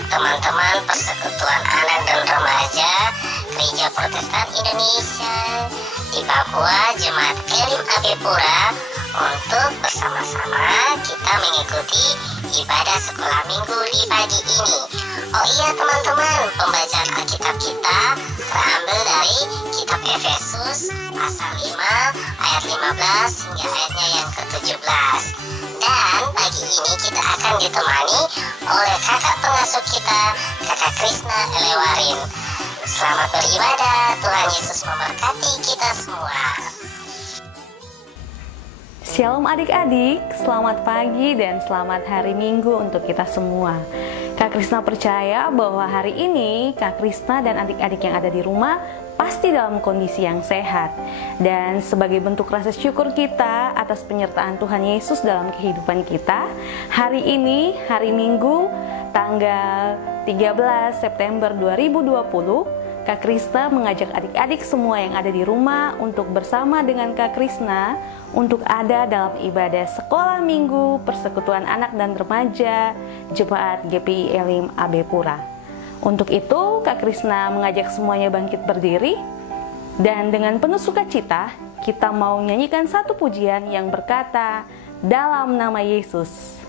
mengajak teman-teman Persekutuan Anak dan Remaja Gereja Protestan Indonesia di Papua, Jemaat Elim Abepura, untuk bersama-sama kita mengikuti ibadah sekolah minggu di pagi ini. Oh iya teman-teman, pembacaan Alkitab kita terambil dari kitab Efesus pasal 5 ayat 15 hingga ayatnya yang ke-17. Dan pagi ini kita akan ditemani oleh kakak pengasuh kita, Kakak Krisna Elewarin. Selamat beribadah, Tuhan Yesus memberkati kita semua. Shalom adik-adik, selamat pagi dan selamat hari Minggu untuk kita semua. Kak Krisna percaya bahwa hari ini Kak Krisna dan adik-adik yang ada di rumah pasti dalam kondisi yang sehat. Dan sebagai bentuk rasa syukur kita atas penyertaan Tuhan Yesus dalam kehidupan kita, hari ini, hari Minggu, tanggal 13 September 2020, Kak Krisna mengajak adik-adik semua yang ada di rumah untuk bersama dengan Kak Krisna untuk ada dalam ibadah sekolah minggu Persekutuan Anak dan Remaja Jemaat GPI Elim Abepura. Untuk itu Kak Krisna mengajak semuanya bangkit berdiri, dan dengan penuh sukacita kita mau nyanyikan satu pujian yang berkata, "Dalam nama Yesus."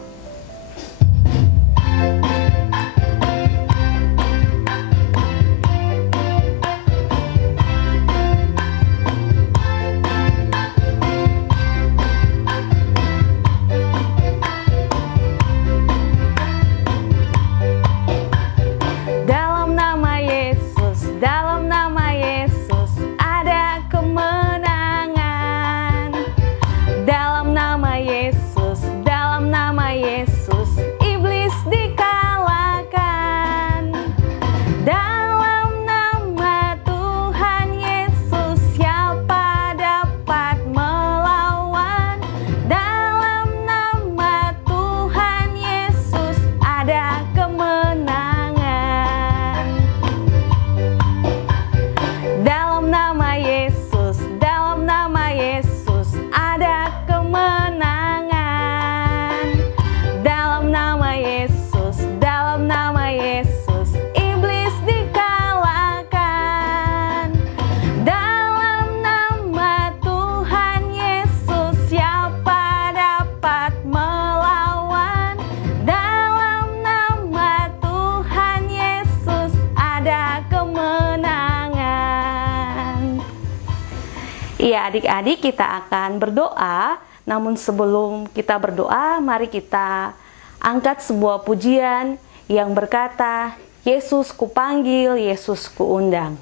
Iya adik-adik, kita akan berdoa. Namun sebelum kita berdoa, mari kita angkat sebuah pujian yang berkata, "Yesus kupanggil, Yesus kuundang."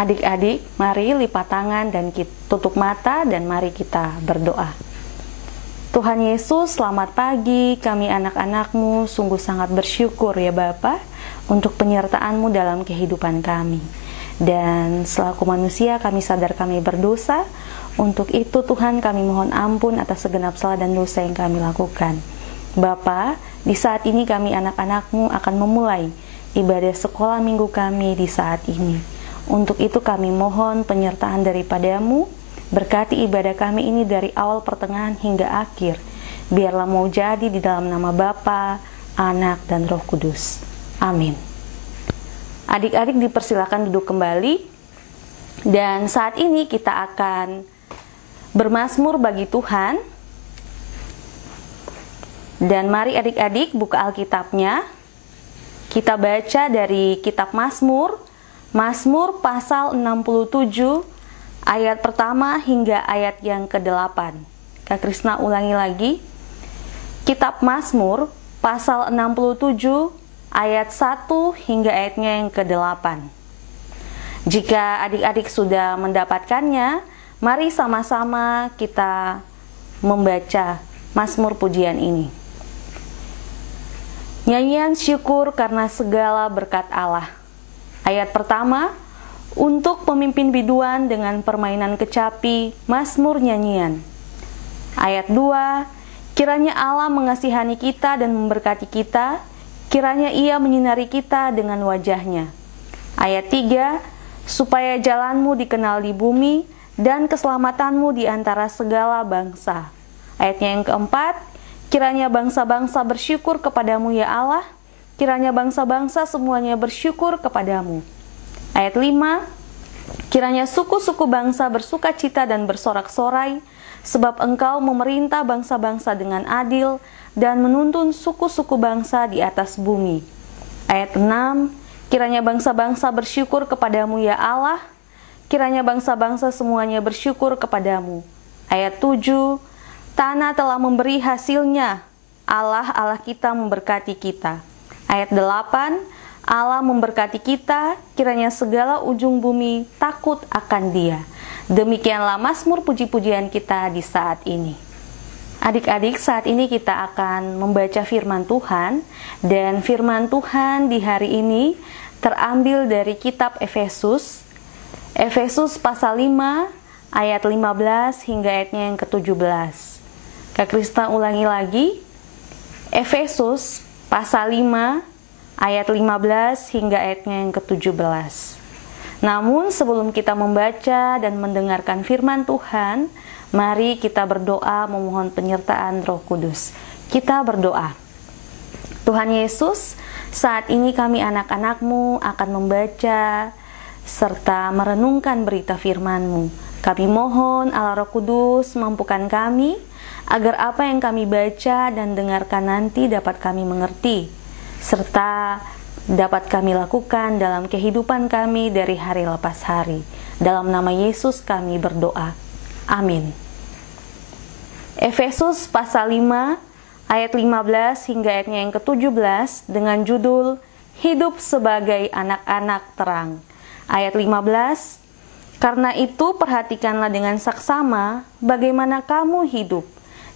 Adik-adik, mari lipat tangan dan kita tutup mata dan mari kita berdoa. Tuhan Yesus, selamat pagi. Kami anak-anak-Mu sungguh sangat bersyukur ya Bapa untuk penyertaan-Mu dalam kehidupan kami. Dan selaku manusia kami sadar kami berdosa. Untuk itu Tuhan, kami mohon ampun atas segenap salah dan dosa yang kami lakukan. Bapa, di saat ini kami anak-anak-Mu akan memulai ibadah sekolah minggu kami di saat ini. Untuk itu kami mohon penyertaan daripada-Mu, berkati ibadah kami ini dari awal, pertengahan, hingga akhir. Biarlah mau jadi di dalam nama Bapa, Anak, dan Roh Kudus. Amin. Adik-adik dipersilakan duduk kembali. Dan saat ini kita akan bermazmur bagi Tuhan. Dan mari adik-adik buka Alkitabnya. Kita baca dari kitab Mazmur, Mazmur pasal 67, ayat pertama hingga ayat yang ke-8. Kak Krisna ulangi lagi. Kitab Mazmur pasal 67, ayat 1 hingga ayatnya yang ke-8. Jika adik-adik sudah mendapatkannya, mari sama-sama kita membaca Mazmur pujian ini. Nyanyian syukur karena segala berkat Allah. Ayat pertama, untuk pemimpin biduan dengan permainan kecapi, Mazmur nyanyian. Ayat 2, kiranya Allah mengasihani kita dan memberkati kita, kiranya Ia menyinari kita dengan wajah-Nya. Ayat 3, supaya jalan-Mu dikenal di bumi, dan keselamatanmu di antara segala bangsa. Ayatnya yang keempat, kiranya bangsa-bangsa bersyukur kepadamu ya Allah, kiranya bangsa-bangsa semuanya bersyukur kepadamu. Ayat 5, kiranya suku-suku bangsa bersuka cita dan bersorak-sorai, sebab Engkau memerintah bangsa-bangsa dengan adil, dan menuntun suku-suku bangsa di atas bumi. Ayat 6, kiranya bangsa-bangsa bersyukur kepadamu ya Allah, kiranya bangsa-bangsa semuanya bersyukur kepadamu. Ayat 7, tanah telah memberi hasilnya, Allah kita memberkati kita. Ayat 8, Allah memberkati kita, kiranya segala ujung bumi takut akan Dia. Demikianlah Mazmur puji-pujian kita di saat ini. Adik-adik, saat ini kita akan membaca firman Tuhan, dan firman Tuhan di hari ini terambil dari kitab Efesus, Efesus pasal 5 ayat 15 hingga ayatnya yang ke-17. Kak Krisna ulangi lagi. Efesus pasal 5 ayat 15 hingga ayatnya yang ke-17. Namun sebelum kita membaca dan mendengarkan firman Tuhan, mari kita berdoa memohon penyertaan Roh Kudus. Kita berdoa. Tuhan Yesus, saat ini kami anak-anak-Mu akan membaca serta merenungkan berita firman-Mu. Kami mohon Allah Roh Kudus mampukan kami, agar apa yang kami baca dan dengarkan nanti dapat kami mengerti, serta dapat kami lakukan dalam kehidupan kami dari hari lepas hari. Dalam nama Yesus kami berdoa. Amin. Efesus pasal 5 ayat 15 hingga ayatnya yang ke-17 dengan judul Hidup sebagai anak-anak terang. Ayat 15, karena itu perhatikanlah dengan saksama bagaimana kamu hidup.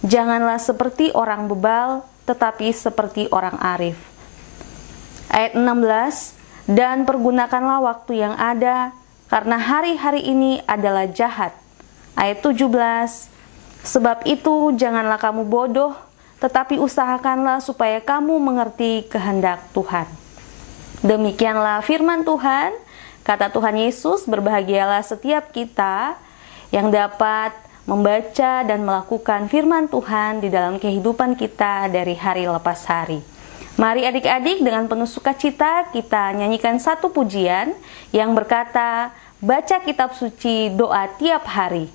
Janganlah seperti orang bebal, tetapi seperti orang arif. Ayat 16, dan pergunakanlah waktu yang ada, karena hari-hari ini adalah jahat. Ayat 17, sebab itu janganlah kamu bodoh, tetapi usahakanlah supaya kamu mengerti kehendak Tuhan. Demikianlah firman Tuhan. Kata Tuhan Yesus, berbahagialah setiap kita yang dapat membaca dan melakukan firman Tuhan di dalam kehidupan kita dari hari lepas hari. Mari adik-adik dengan penuh sukacita kita nyanyikan satu pujian yang berkata, baca kitab suci doa tiap hari.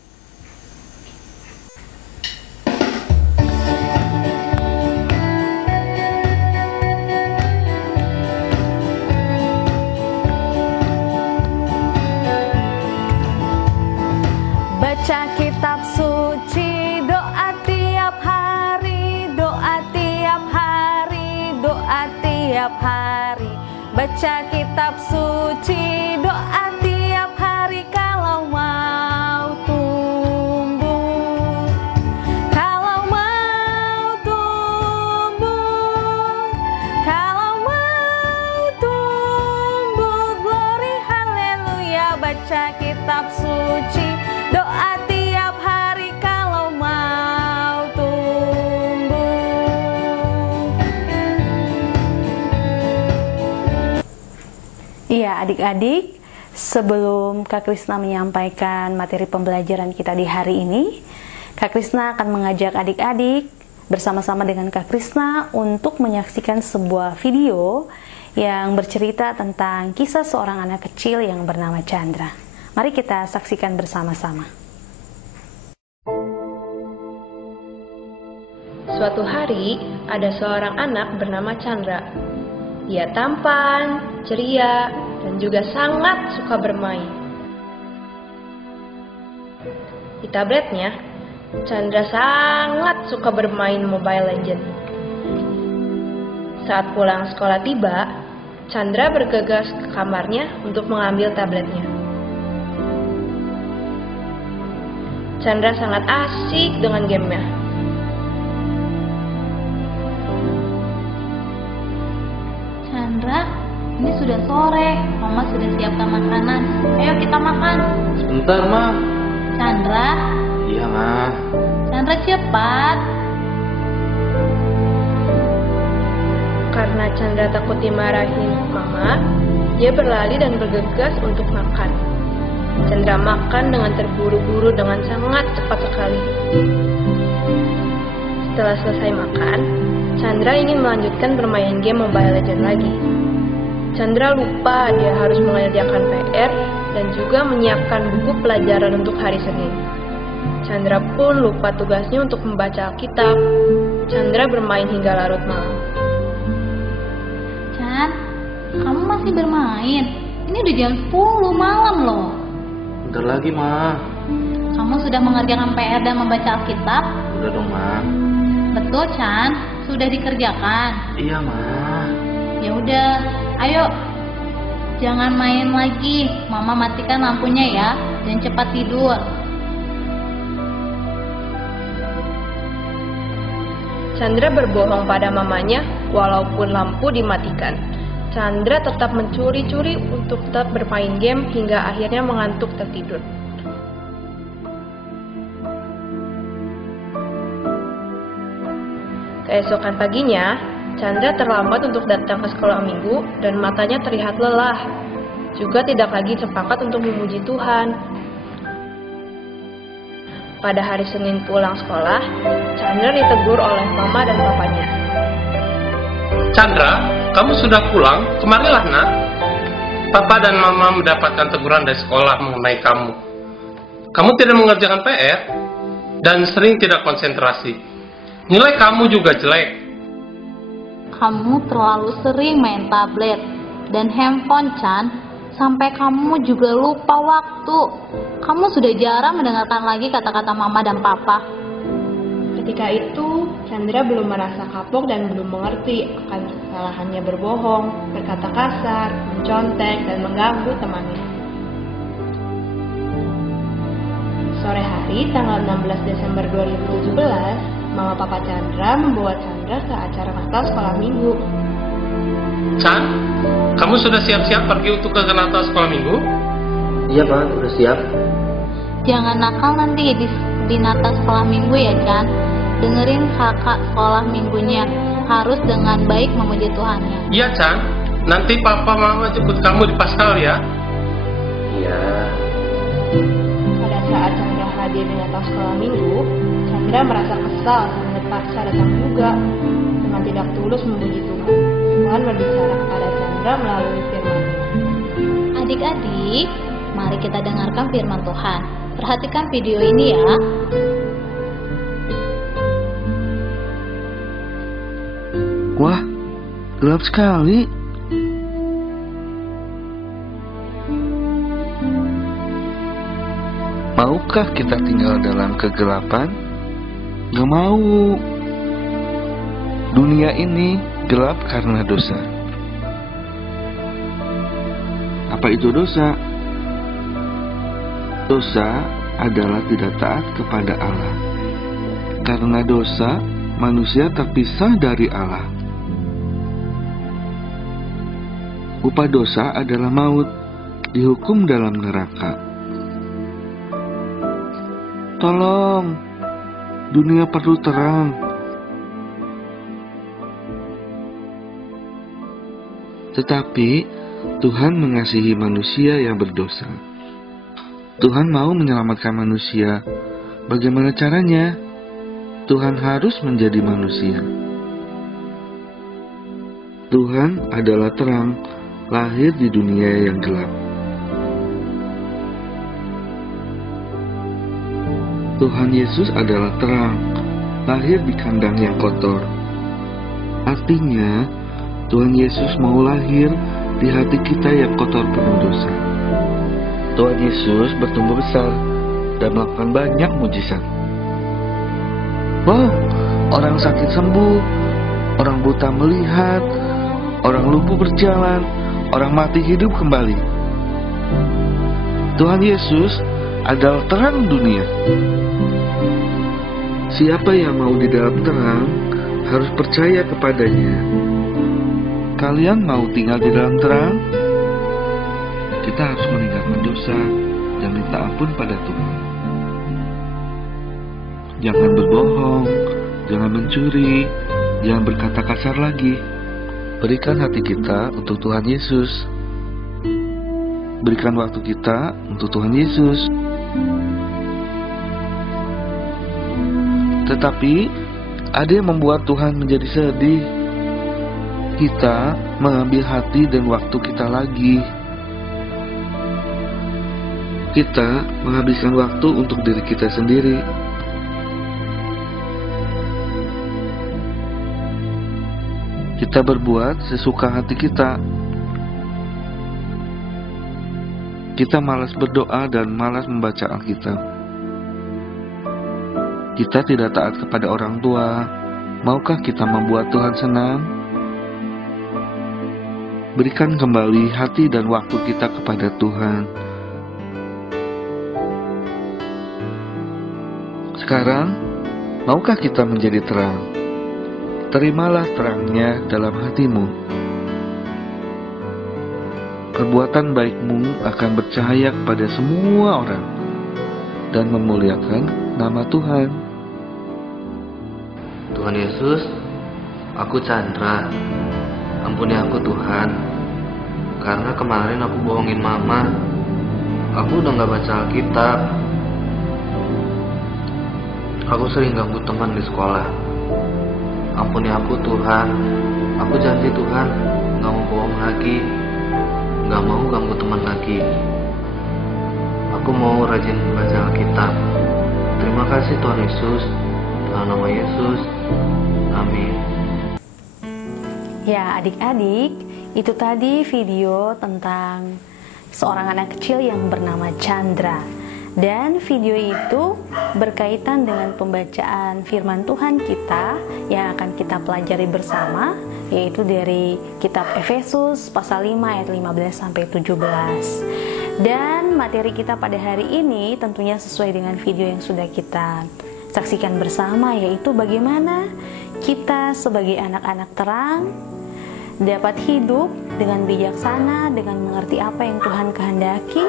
Baca kitab suci, doa tiap hari, doa tiap hari, doa tiap hari. Baca kitab suci, doa tiap hari kalau mau tumbuh. Kalau mau tumbuh, kalau mau tumbuh, glory haleluya. Baca kitab suci, doa tiap adik-adik, sebelum Kak Krisna menyampaikan materi pembelajaran kita di hari ini, Kak Krisna akan mengajak adik-adik bersama-sama dengan Kak Krisna untuk menyaksikan sebuah video yang bercerita tentang kisah seorang anak kecil yang bernama Chandra. Mari kita saksikan bersama-sama. Suatu hari, ada seorang anak bernama Chandra. Dia tampan, ceria, dan juga sangat suka bermain. Di tabletnya, Chandra sangat suka bermain Mobile Legends. Saat pulang sekolah tiba, Chandra bergegas ke kamarnya untuk mengambil tabletnya. Chandra sangat asik dengan gamenya. Chandra, ini sudah sore. Mama sudah siapkan makanan. Ayo kita makan. Sebentar, Ma. Chandra. Iya, Ma. Chandra cepat. Karena Chandra takut dimarahin Mama, dia berlari dan bergegas untuk makan. Chandra makan dengan terburu-buru dengan sangat cepat sekali. Setelah selesai makan, Chandra ingin melanjutkan bermain game Mobile Legends lagi. Chandra lupa dia harus mengerjakan PR dan juga menyiapkan buku pelajaran untuk hari Senin. Chandra pun lupa tugasnya untuk membaca Alkitab. Chandra bermain hingga larut malam. Chan, kamu masih bermain? Ini udah jam 10 malam loh. Bentar lagi, Ma. Kamu sudah mengerjakan PR dan membaca Alkitab? Udah dong, Ma. Betul, Chan. Sudah dikerjakan. Iya, Ma. Ya udah, ayo. Jangan main lagi. Mama matikan lampunya ya, dan cepat tidur. Chandra berbohong pada mamanya walaupun lampu dimatikan. Chandra tetap mencuri-curi untuk tetap bermain game hingga akhirnya mengantuk tertidur. Keesokan paginya, Chandra terlambat untuk datang ke sekolah minggu dan matanya terlihat lelah. Juga tidak lagi sepakat untuk memuji Tuhan. Pada hari Senin pulang sekolah, Chandra ditegur oleh mama dan papanya. Chandra, kamu sudah pulang? Kemarilah, Nak. Papa dan Mama mendapatkan teguran dari sekolah mengenai kamu. Kamu tidak mengerjakan PR dan sering tidak konsentrasi. Nilai kamu juga jelek. Kamu terlalu sering main tablet dan handphone, Chan. Sampai kamu juga lupa waktu. Kamu sudah jarang mendengarkan lagi kata-kata mama dan papa. Ketika itu, Chandra belum merasa kapok dan belum mengerti akan kesalahannya berbohong, berkata kasar, mencontek, dan mengganggu temannya. Sore hari, tanggal 16 Desember 2017, Mama Papa Chandra membawa Chandra ke acara Natal sekolah minggu. Chan, kamu sudah siap-siap pergi untuk ke Natal sekolah minggu? Iya, Pak. Udah siap. Jangan nakal nanti di Natal sekolah minggu ya, Chan. Dengerin kakak sekolah minggunya. Harus dengan baik memuji Tuhannya. Iya, Chan. Nanti Papa Mama jemput kamu di Paskal ya. Iya. Pada saat Chandra hadir di Natal sekolah minggu, Chandra merasa kesal dan terpaksa datang juga dengan tidak tulus memuji Tuhan. Tuhan berbicara kepada Chandra melalui firman. Adik-adik, mari kita dengarkan firman Tuhan. Perhatikan video ini ya. Wah, gelap sekali. Maukah kita tinggal dalam kegelapan? Gak mau. Dunia ini gelap karena dosa. Apa itu dosa? Dosa adalah tidak taat kepada Allah. Karena dosa, manusia terpisah dari Allah. Upah dosa adalah maut, dihukum dalam neraka. Tolong, dunia perlu terang. Tetapi Tuhan mengasihi manusia yang berdosa. Tuhan mau menyelamatkan manusia. Bagaimana caranya? Tuhan harus menjadi manusia. Tuhan adalah terang, lahir di dunia yang gelap. Tuhan Yesus adalah terang, lahir di kandang yang kotor. Artinya, Tuhan Yesus mau lahir di hati kita yang kotor penuh dosa. Tuhan Yesus bertumbuh besar dan melakukan banyak mujizat. Wow, orang sakit sembuh, orang buta melihat, orang lumpuh berjalan, orang mati hidup kembali. Tuhan Yesus adalah terang dunia. Siapa yang mau di dalam terang harus percaya kepadanya. Kalian mau tinggal di dalam terang? Kita harus meninggalkan dosa dan minta ampun pada Tuhan. Jangan berbohong, jangan mencuri, jangan berkata kasar lagi. Berikan hati kita untuk Tuhan Yesus. Berikan waktu kita untuk Tuhan Yesus. Tetapi ada yang membuat Tuhan menjadi sedih. Kita mengambil hati dan waktu kita lagi. Kita menghabiskan waktu untuk diri kita sendiri. Kita berbuat sesuka hati kita. Kita malas berdoa dan malas membaca Alkitab. Kita tidak taat kepada orang tua. Maukah kita membuat Tuhan senang? Berikan kembali hati dan waktu kita kepada Tuhan. Sekarang, maukah kita menjadi terang? Terimalah terangnya dalam hatimu. Perbuatan baikmu akan bercahaya kepada semua orang dan memuliakan nama Tuhan. Tuhan Yesus, aku Chandra. Ampuni aku Tuhan, karena kemarin aku bohongin mama. Aku udah gak baca Alkitab. Aku sering ganggu teman di sekolah. Ampuni aku Tuhan. Aku janji Tuhan gak mau bohong lagi, gak mau ganggu teman lagi. Aku mau rajin baca Alkitab. Terima kasih Tuhan Yesus. Dalam nama Yesus, amin. Ya adik-adik, itu tadi video tentang seorang anak kecil yang bernama Chandra. Dan video itu berkaitan dengan pembacaan firman Tuhan kita yang akan kita pelajari bersama, yaitu dari kitab Efesus pasal 5 ayat 15-17. Dan materi kita pada hari ini tentunya sesuai dengan video yang sudah kita saksikan bersama, yaitu bagaimana kita sebagai anak-anak terang dapat hidup dengan bijaksana, dengan mengerti apa yang Tuhan kehendaki,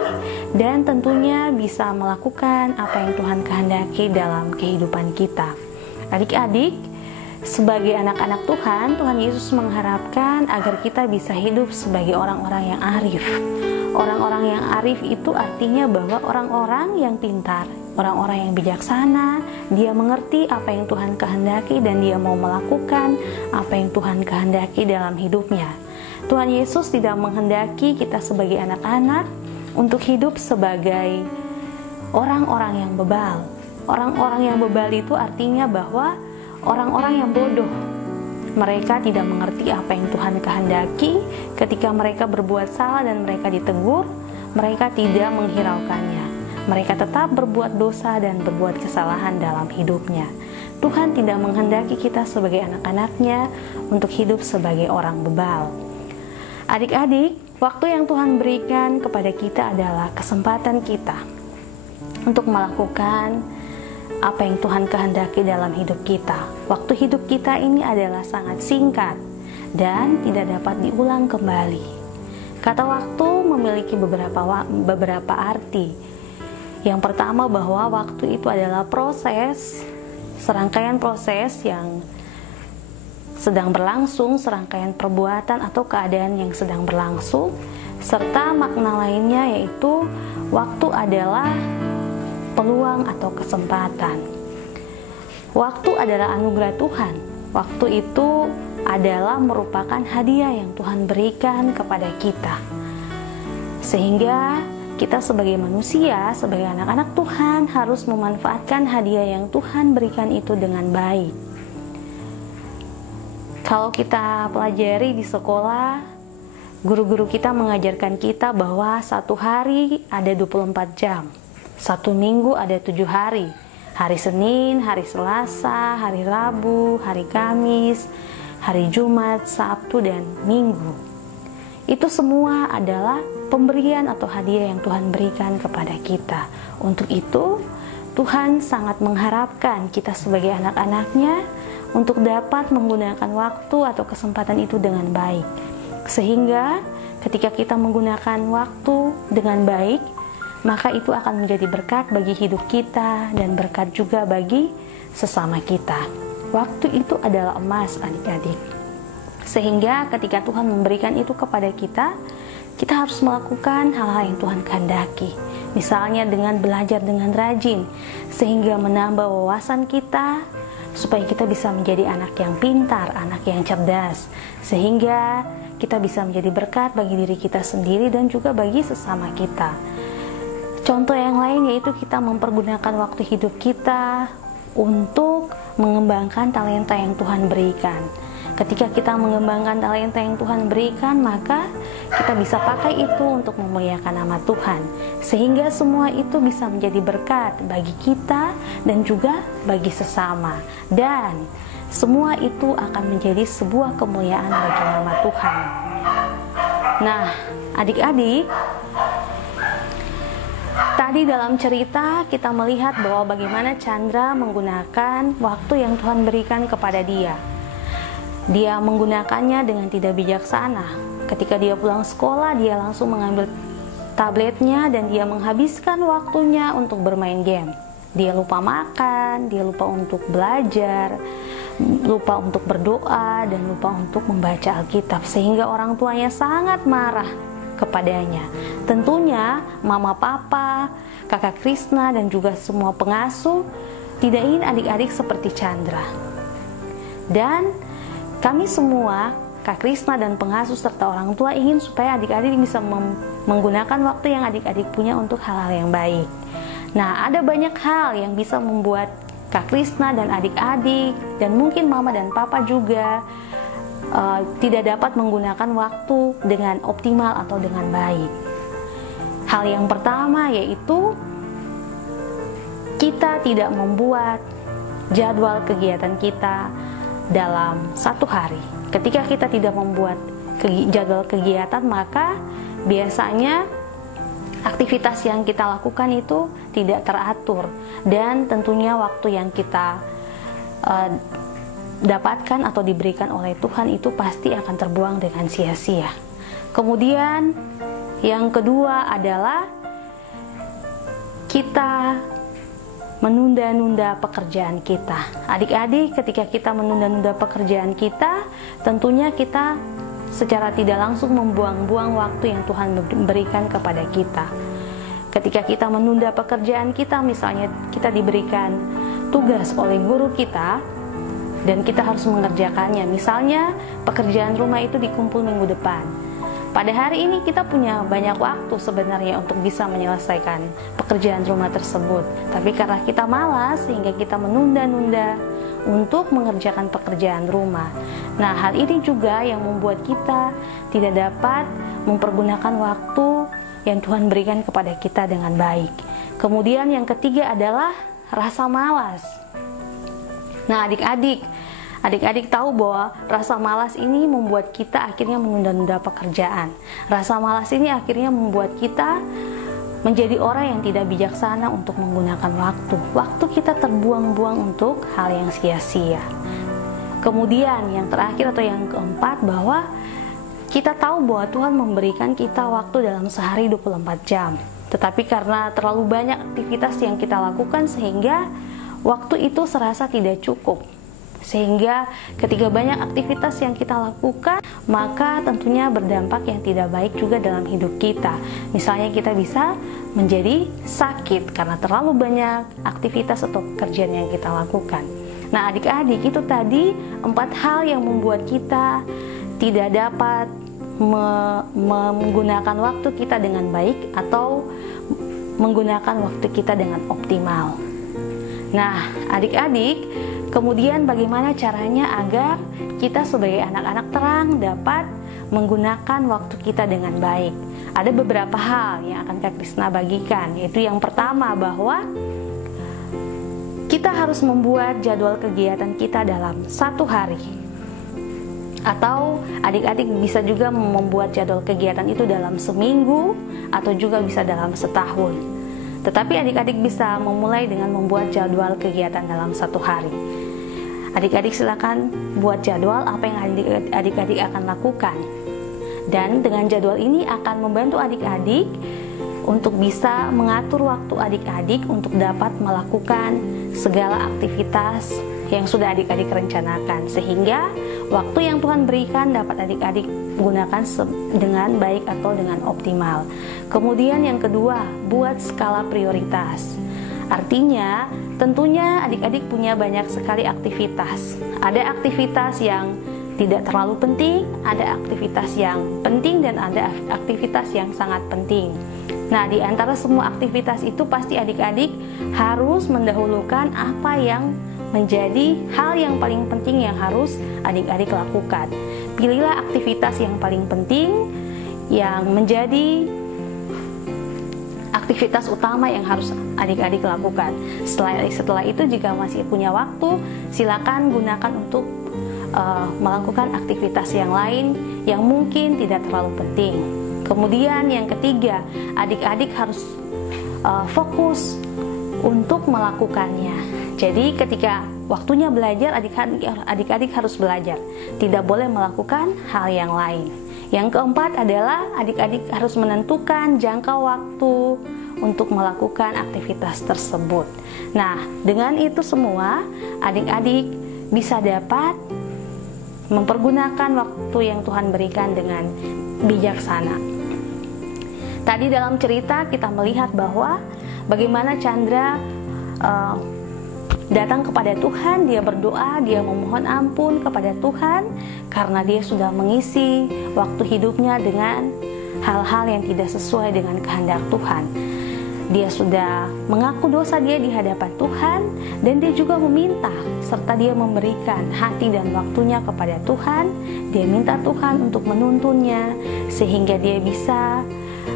dan tentunya bisa melakukan apa yang Tuhan kehendaki dalam kehidupan kita. Adik-adik, sebagai anak-anak Tuhan, Tuhan Yesus mengharapkan agar kita bisa hidup sebagai orang-orang yang arif. Orang-orang yang arif itu artinya bahwa orang-orang yang pintar, orang-orang yang bijaksana, dia mengerti apa yang Tuhan kehendaki dan dia mau melakukan apa yang Tuhan kehendaki dalam hidupnya. Tuhan Yesus tidak menghendaki kita sebagai anak-anak untuk hidup sebagai orang-orang yang bebal. Orang-orang yang bebal itu artinya bahwa orang-orang yang bodoh. Mereka tidak mengerti apa yang Tuhan kehendaki. Ketika mereka berbuat salah dan mereka ditegur, mereka tidak menghiraukannya. Mereka tetap berbuat dosa dan berbuat kesalahan dalam hidupnya. Tuhan tidak menghendaki kita sebagai anak-anaknya untuk hidup sebagai orang bebal. Adik-adik, waktu yang Tuhan berikan kepada kita adalah kesempatan kita untuk melakukan apa yang Tuhan kehendaki dalam hidup kita. Waktu hidup kita ini adalah sangat singkat dan tidak dapat diulang kembali. Kata waktu memiliki beberapa arti. Yang pertama, bahwa waktu itu adalah proses, serangkaian proses yang sedang berlangsung, serangkaian perbuatan atau keadaan yang sedang berlangsung. serta makna lainnya yaitu waktu adalah peluang atau kesempatan. Waktu adalah anugerah Tuhan. Waktu itu adalah merupakan hadiah yang Tuhan berikan kepada kita. Sehingga kita sebagai manusia, sebagai anak-anak Tuhan harus memanfaatkan hadiah yang Tuhan berikan itu dengan baik. Kalau kita pelajari di sekolah, guru-guru kita mengajarkan kita bahwa satu hari ada 24 jam, satu minggu ada 7 hari. Hari Senin, hari Selasa, hari Rabu, hari Kamis, hari Jumat, Sabtu, dan Minggu. Itu semua adalah pemberian atau hadiah yang Tuhan berikan kepada kita. Untuk itu, Tuhan sangat mengharapkan kita sebagai anak-anaknya untuk dapat menggunakan waktu atau kesempatan itu dengan baik. Sehingga ketika kita menggunakan waktu dengan baik, maka itu akan menjadi berkat bagi hidup kita dan berkat juga bagi sesama kita. Waktu itu adalah emas, adik-adik. Sehingga ketika Tuhan memberikan itu kepada kita, kita harus melakukan hal-hal yang Tuhan kehendaki. Misalnya dengan belajar dengan rajin, sehingga menambah wawasan kita, supaya kita bisa menjadi anak yang pintar, anak yang cerdas. Sehingga kita bisa menjadi berkat bagi diri kita sendiri dan juga bagi sesama kita. Contoh yang lain yaitu kita mempergunakan waktu hidup kita untuk mengembangkan talenta yang Tuhan berikan. Ketika kita mengembangkan talenta yang Tuhan berikan, maka kita bisa pakai itu untuk memuliakan nama Tuhan. Sehingga semua itu bisa menjadi berkat bagi kita dan juga bagi sesama. Dan semua itu akan menjadi sebuah kemuliaan bagi nama Tuhan. Nah, adik-adik, tadi dalam cerita kita melihat bahwa bagaimana Chandra menggunakan waktu yang Tuhan berikan kepada dia. Dia menggunakannya dengan tidak bijaksana. Ketika dia pulang sekolah, dia langsung mengambil tabletnya dan dia menghabiskan waktunya untuk bermain game. Dia lupa makan, dia lupa untuk belajar, lupa untuk berdoa, dan lupa untuk membaca Alkitab. Sehingga orang tuanya sangat marah kepadanya. Tentunya mama, papa, kakak Krishna dan juga semua pengasuh tidak ingin adik-adik seperti Chandra. Dan kami semua, Kak Krishna dan pengasuh serta orang tua ingin supaya adik-adik bisa menggunakan waktu yang adik-adik punya untuk hal-hal yang baik. Nah, ada banyak hal yang bisa membuat Kak Krishna dan adik-adik dan mungkin mama dan papa juga tidak dapat menggunakan waktu dengan optimal atau dengan baik. Hal yang pertama yaitu kita tidak membuat jadwal kegiatan kita dalam satu hari. Ketika kita tidak membuat jadwal kegiatan, maka biasanya aktivitas yang kita lakukan itu tidak teratur, dan tentunya waktu yang kita dapatkan atau diberikan oleh Tuhan itu pasti akan terbuang dengan sia-sia. Kemudian yang kedua adalah kita menunda-nunda pekerjaan kita. Adik-adik, ketika kita menunda-nunda pekerjaan kita, tentunya kita secara tidak langsung membuang-buang waktu yang Tuhan berikan kepada kita. Ketika kita menunda pekerjaan kita, misalnya kita diberikan tugas oleh guru kita dan kita harus mengerjakannya. Misalnya pekerjaan rumah itu dikumpul minggu depan. Pada hari ini kita punya banyak waktu sebenarnya untuk bisa menyelesaikan pekerjaan rumah tersebut. Tapi karena kita malas sehingga kita menunda-nunda untuk mengerjakan pekerjaan rumah. Nah, hal ini juga yang membuat kita tidak dapat mempergunakan waktu yang Tuhan berikan kepada kita dengan baik. Kemudian yang ketiga adalah rasa malas. Nah, adik-adik tahu bahwa rasa malas ini membuat kita akhirnya menunda-nunda pekerjaan. Rasa malas ini akhirnya membuat kita menjadi orang yang tidak bijaksana untuk menggunakan waktu. Waktu kita terbuang-buang untuk hal yang sia-sia. Kemudian yang terakhir atau yang keempat, bahwa kita tahu bahwa Tuhan memberikan kita waktu dalam sehari 24 jam. Tetapi karena terlalu banyak aktivitas yang kita lakukan sehingga waktu itu serasa tidak cukup. Sehingga ketika banyak aktivitas yang kita lakukan, maka tentunya berdampak yang tidak baik juga dalam hidup kita. Misalnya kita bisa menjadi sakit karena terlalu banyak aktivitas atau pekerjaan yang kita lakukan. Nah, adik-adik, itu tadi 4 hal yang membuat kita tidak dapat menggunakan waktu kita dengan baik atau menggunakan waktu kita dengan optimal. Nah, adik-adik, kemudian bagaimana caranya agar kita sebagai anak-anak terang dapat menggunakan waktu kita dengan baik? Ada beberapa hal yang akan Kak Krisna bagikan, yaitu yang pertama bahwa kita harus membuat jadwal kegiatan kita dalam 1 hari. Atau adik-adik bisa juga membuat jadwal kegiatan itu dalam seminggu atau juga bisa dalam setahun. Tetapi adik-adik bisa memulai dengan membuat jadwal kegiatan dalam 1 hari. Adik-adik silakan buat jadwal apa yang adik-adik akan lakukan. Dan dengan jadwal ini akan membantu adik-adik untuk bisa mengatur waktu adik-adik untuk dapat melakukan segala aktivitas yang sudah adik-adik rencanakan, sehingga waktu yang Tuhan berikan dapat adik-adik gunakan dengan baik atau dengan optimal. Kemudian yang kedua, buat skala prioritas. Artinya, tentunya adik-adik punya banyak sekali aktivitas. Ada aktivitas yang tidak terlalu penting, ada aktivitas yang penting, dan ada aktivitas yang sangat penting. Nah, di antara semua aktivitas itu pasti adik-adik harus mendahulukan apa yang menjadi hal yang paling penting yang harus adik-adik lakukan. Pilihlah aktivitas yang paling penting, yang menjadi aktivitas utama yang harus adik-adik lakukan. Setelah itu, jika masih punya waktu, silakan gunakan untuk melakukan aktivitas yang lain yang mungkin tidak terlalu penting. Kemudian yang ketiga, adik-adik harus fokus untuk melakukannya. Jadi ketika waktunya belajar, adik-adik harus belajar, tidak boleh melakukan hal yang lain. Yang keempat adalah adik-adik harus menentukan jangka waktu untuk melakukan aktivitas tersebut. Nah, dengan itu semua, adik-adik bisa dapat mempergunakan waktu yang Tuhan berikan dengan bijaksana. Tadi dalam cerita kita melihat bahwa bagaimana Chandra datang kepada Tuhan, dia berdoa, dia memohon ampun kepada Tuhan karena dia sudah mengisi waktu hidupnya dengan hal-hal yang tidak sesuai dengan kehendak Tuhan. Dia sudah mengaku dosa dia di hadapan Tuhan, dan dia juga meminta serta dia memberikan hati dan waktunya kepada Tuhan. Dia minta Tuhan untuk menuntunnya sehingga dia bisa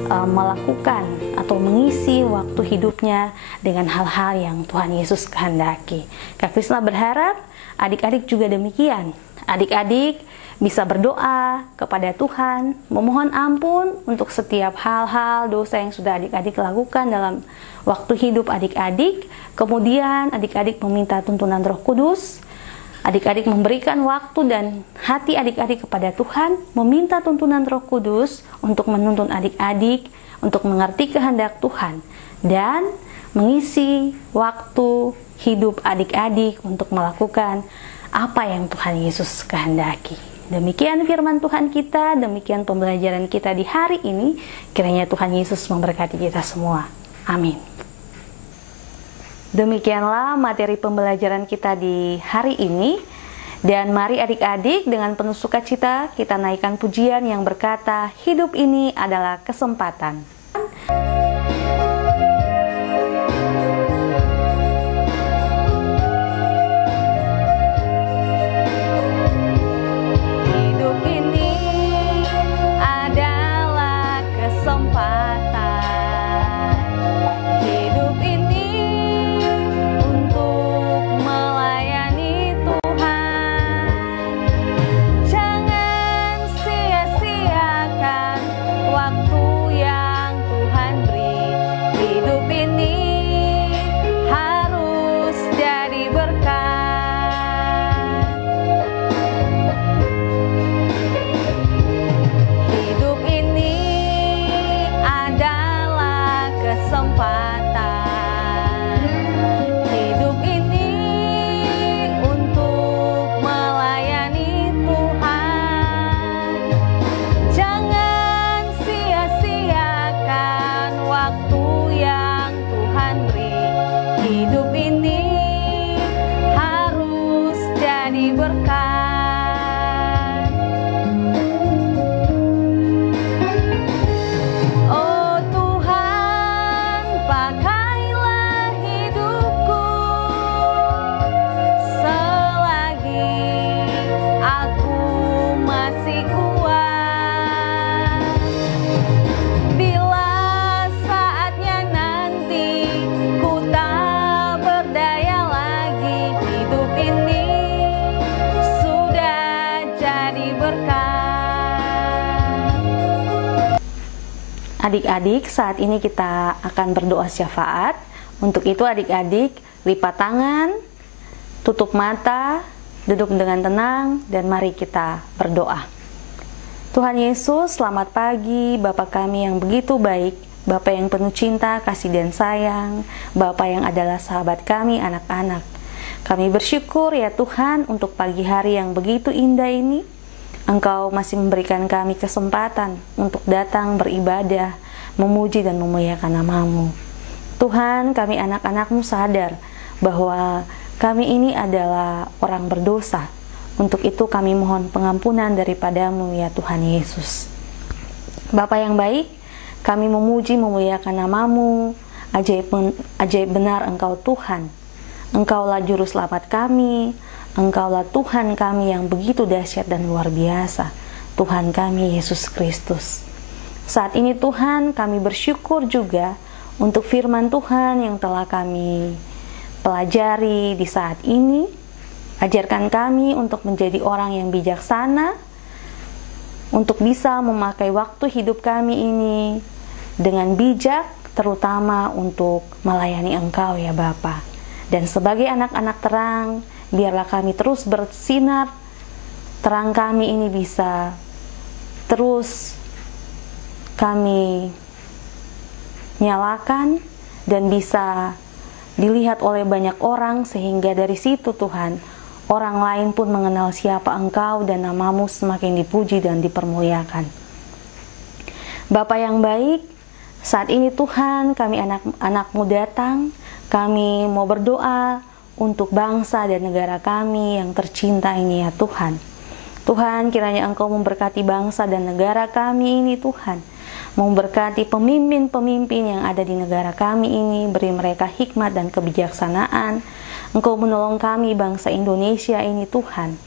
melakukan atau mengisi waktu hidupnya dengan hal-hal yang Tuhan Yesus kehendaki. Kak Krisna berharap adik-adik juga demikian. Adik-adik bisa berdoa kepada Tuhan, memohon ampun untuk setiap hal-hal dosa yang sudah adik-adik lakukan dalam waktu hidup adik-adik. Kemudian adik-adik meminta tuntunan Roh Kudus. Adik-adik memberikan waktu dan hati adik-adik kepada Tuhan, meminta tuntunan Roh Kudus untuk menuntun adik-adik untuk mengerti kehendak Tuhan dan mengisi waktu hidup adik-adik untuk melakukan apa yang Tuhan Yesus kehendaki. Demikian firman Tuhan kita, demikian pembelajaran kita di hari ini. Kiranya Tuhan Yesus memberkati kita semua. Amin. Demikianlah materi pembelajaran kita di hari ini. Dan mari adik-adik dengan penuh sukacita kita naikkan pujian yang berkata, hidup ini adalah kesempatan. Hidup ini adalah kesempatan. Hidup ini untuk melayani Tuhan. Jangan sia-siakan waktu yang Adik-adik, saat ini kita akan berdoa syafaat. Untuk itu adik-adik lipat tangan, tutup mata, duduk dengan tenang, dan mari kita berdoa. Tuhan Yesus, selamat pagi, Bapa kami yang begitu baik, Bapa yang penuh cinta, kasih dan sayang, Bapa yang adalah sahabat kami anak-anak. Kami bersyukur ya Tuhan untuk pagi hari yang begitu indah ini. Engkau masih memberikan kami kesempatan untuk datang beribadah, memuji dan memuliakan nama-Mu. Tuhan, kami anak-anak-Mu sadar bahwa kami ini adalah orang berdosa. Untuk itu kami mohon pengampunan daripada-Mu ya Tuhan Yesus. Bapa yang baik, kami memuji memuliakan nama-Mu. Ajaib benar Engkau Tuhan. Engkaulah juru selamat kami. Engkaulah Tuhan kami yang begitu dahsyat dan luar biasa. Tuhan kami Yesus Kristus. Saat ini Tuhan, kami bersyukur juga untuk firman Tuhan yang telah kami pelajari di saat ini. Ajarkan kami untuk menjadi orang yang bijaksana, untuk bisa memakai waktu hidup kami ini dengan bijak, terutama untuk melayani Engkau ya Bapa. Dan sebagai anak-anak terang, biarlah kami terus bersinar, terang kami ini bisa terus kami nyalakan dan bisa dilihat oleh banyak orang, sehingga dari situ Tuhan, orang lain pun mengenal siapa Engkau dan nama-Mu semakin dipuji dan dipermuliakan. Bapa yang baik, saat ini Tuhan, kami anak-anak-Mu datang, kami mau berdoa untuk bangsa dan negara kami yang tercinta ini ya Tuhan. Tuhan, kiranya Engkau memberkati bangsa dan negara kami ini Tuhan. Memberkati pemimpin-pemimpin yang ada di negara kami ini, beri mereka hikmat dan kebijaksanaan. Engkau menolong kami bangsa Indonesia ini Tuhan,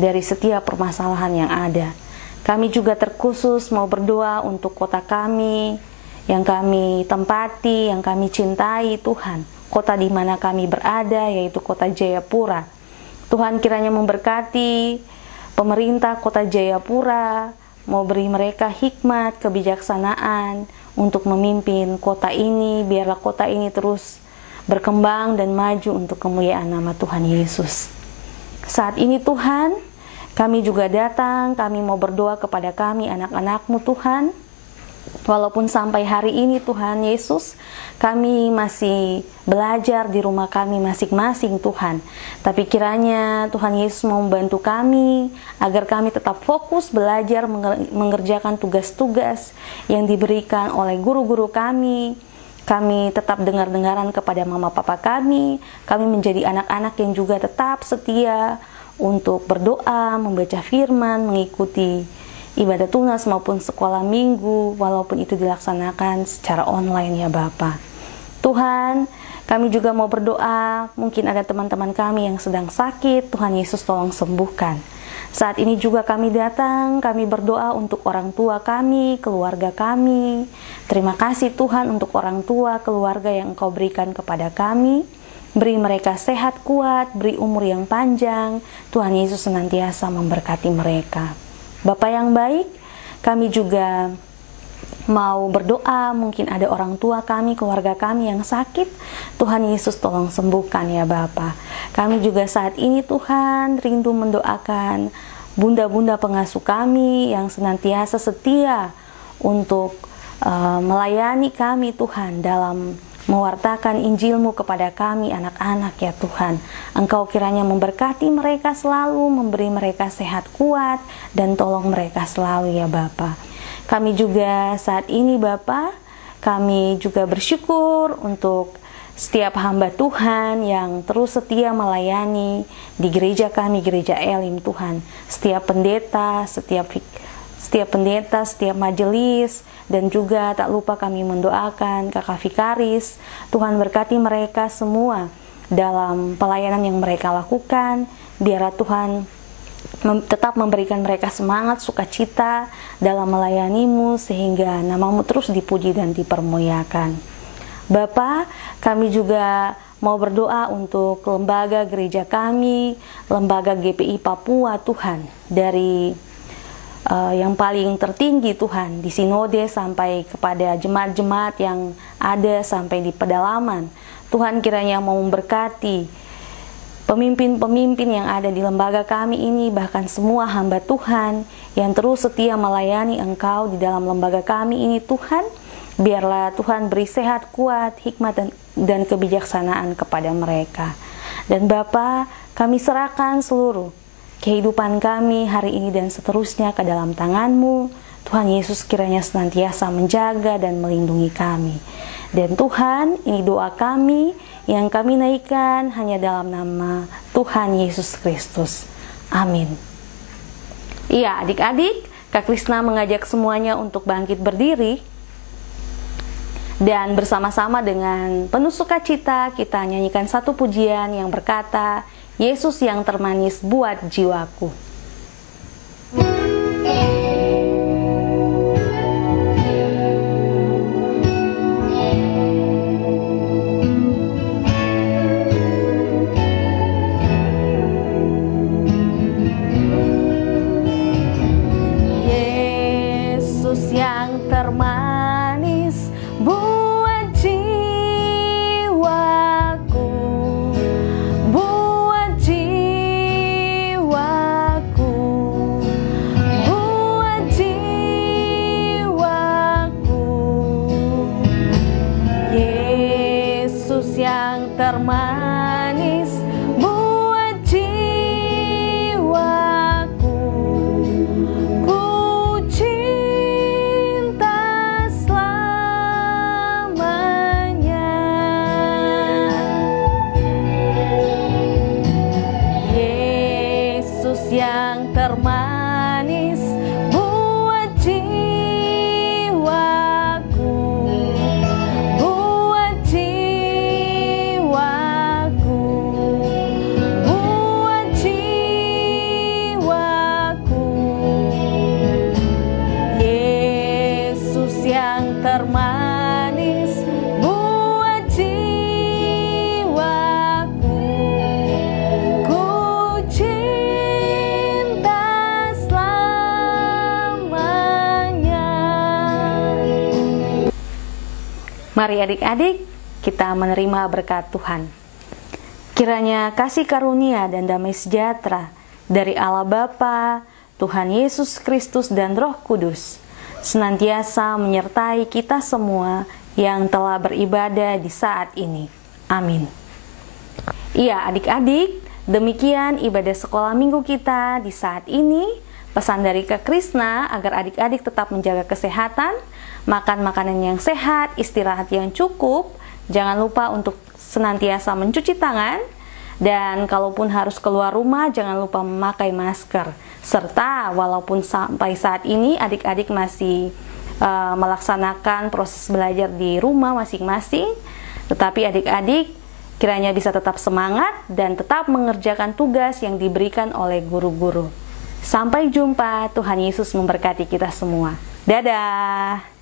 dari setiap permasalahan yang ada. Kami juga terkhusus mau berdoa untuk kota kami, yang kami tempati, yang kami cintai Tuhan. Kota di mana kami berada, yaitu kota Jayapura. Tuhan kiranya memberkati pemerintah kota Jayapura, mau beri mereka hikmat, kebijaksanaan untuk memimpin kota ini. Biarlah kota ini terus berkembang dan maju untuk kemuliaan nama Tuhan Yesus. Saat ini Tuhan, kami juga datang, kami mau berdoa kepada kami anak-anak-Mu Tuhan. Walaupun sampai hari ini Tuhan Yesus, kami masih belajar di rumah kami masing-masing Tuhan. Tapi kiranya Tuhan Yesus mau membantu kami, agar kami tetap fokus belajar mengerjakan tugas-tugas yang diberikan oleh guru-guru kami. Kami tetap dengar-dengaran kepada mama papa kami menjadi anak-anak yang juga tetap setia untuk berdoa, membaca firman, mengikuti ibadah tunas maupun sekolah minggu, walaupun itu dilaksanakan secara online ya Bapa. Tuhan, kami juga mau berdoa, mungkin ada teman-teman kami yang sedang sakit, Tuhan Yesus tolong sembuhkan. Saat ini juga kami datang, kami berdoa untuk orang tua kami, keluarga kami. Terima kasih Tuhan untuk orang tua, keluarga yang Engkau berikan kepada kami. Beri mereka sehat kuat, beri umur yang panjang. Tuhan Yesus senantiasa memberkati mereka. Bapa yang baik, kami juga mau berdoa, mungkin ada orang tua kami, keluarga kami yang sakit. Tuhan Yesus tolong sembuhkan ya Bapa. Kami juga saat ini Tuhan rindu mendoakan bunda-bunda pengasuh kami yang senantiasa setia untuk melayani kami Tuhan dalam mewartakan Injil-Mu kepada kami anak-anak ya Tuhan. Engkau kiranya memberkati mereka selalu, memberi mereka sehat kuat, dan tolong mereka selalu ya Bapa. Kami juga saat ini Bapa, kami juga bersyukur untuk setiap hamba Tuhan yang terus setia melayani di gereja kami, gereja Elim Tuhan. Setiap pendeta, setiap majelis, dan juga tak lupa kami mendoakan kakak vikaris. Tuhan berkati mereka semua dalam pelayanan yang mereka lakukan. Biarlah Tuhan tetap memberikan mereka semangat, sukacita dalam melayani-Mu, sehingga nama-Mu terus dipuji dan dipermuliakan. Bapa, kami juga mau berdoa untuk lembaga gereja kami, lembaga GPI Papua Tuhan, dari yang paling tertinggi Tuhan, di sinode sampai kepada jemaat-jemaat yang ada sampai di pedalaman. Tuhan kiranya mau memberkati pemimpin-pemimpin yang ada di lembaga kami ini, bahkan semua hamba Tuhan yang terus setia melayani Engkau di dalam lembaga kami ini Tuhan. Biarlah Tuhan beri sehat, kuat, hikmat dan kebijaksanaan kepada mereka. Dan Bapa, kami serahkan seluruh kehidupan kami hari ini dan seterusnya ke dalam tangan-Mu. Tuhan Yesus kiranya senantiasa menjaga dan melindungi kami. Dan Tuhan, ini doa kami yang kami naikkan hanya dalam nama Tuhan Yesus Kristus. Amin. Iya, adik-adik, Kak Krisna mengajak semuanya untuk bangkit berdiri. Dan bersama-sama dengan penuh sukacita kita nyanyikan satu pujian yang berkata, Yesus yang termanis buat jiwaku. Yesus yang termanis buat jiwaku, buat jiwaku, buat jiwaku. Yesus yang termanis buat jiwaku, ku cinta selamanya. Yesus yang termanis buat jiwaku, buat jiwaku, buat jiwaku. Yesus yang termanis buat jiwaku, ku cinta selamanya. Mari adik-adik, kita menerima berkat Tuhan. Kiranya kasih karunia dan damai sejahtera dari Allah Bapa, Tuhan Yesus Kristus dan Roh Kudus senantiasa menyertai kita semua yang telah beribadah di saat ini. Amin. Iya adik-adik, demikian ibadah sekolah minggu kita di saat ini. Pesan dari Kak Krisna agar adik-adik tetap menjaga kesehatan, makan makanan yang sehat, istirahat yang cukup, jangan lupa untuk senantiasa mencuci tangan, dan kalaupun harus keluar rumah jangan lupa memakai masker. Serta walaupun sampai saat ini adik-adik masih melaksanakan proses belajar di rumah masing-masing, tetapi adik-adik kiranya bisa tetap semangat dan tetap mengerjakan tugas yang diberikan oleh guru-guru. Sampai jumpa, Tuhan Yesus memberkati kita semua. Dadah!